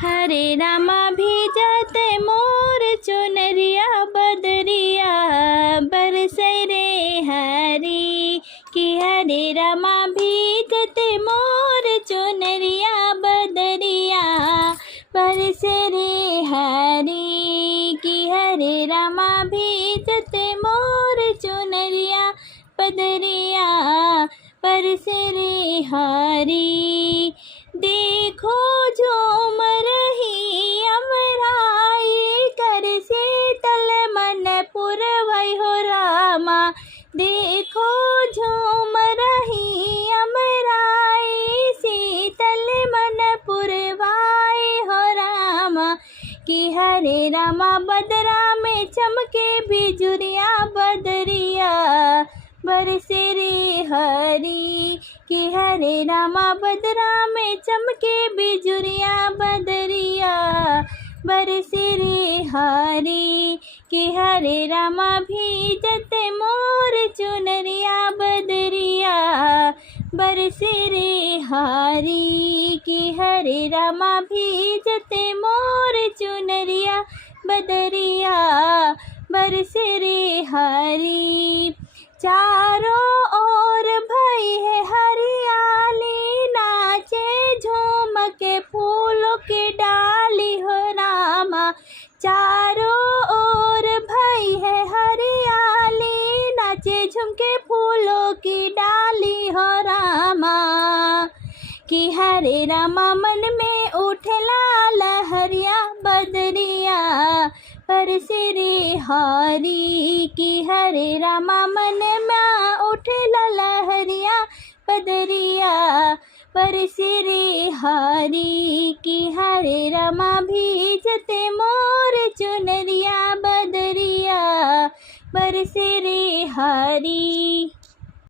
हरे रामा भीजत मोर चुनरिया बदरिया बरसै रे हरी कि हरे रामा भीजत मोर चुनरिया बदरिया बरसै रे हरी कि हरे रामा भीजत मोर चुनरिया बदरिया बरसै रे हरी। देखो झूम रही अमराई कर शीतल मन पुरवै हो रामा। देखो झूम रही अमराई शीतल मन पुरवाई हो रामा कि हरे रामा बदरा में चमके बिजुरिया बदरिया बरसे रे हरी कि हरे रामा बदरा में चमके बिजुरिया बदरिया बरसे रे हरी कि हरे रामा भीजत मोर चुनरिया बदरिया बरसे रे हरी कि हरे रामा भीजत मोर चुनरिया बदरिया बरसे रे हरी। चारों ओर भई है हरियाली नाचे झूम के फूलों की डाली हो रामा। चारों ओर भई है हरियाली नाचे झूम के फूलों की डाली हो रामा कि हरे रामा मन में उठला लहरिया बदरिया बरसे रे हरी कि हरे रामा मन में उठला लहरिया बदरिया बरसे रे हरी कि हरे रामा भीजते मोर चुनरिया बदरिया बरसे रे हरी।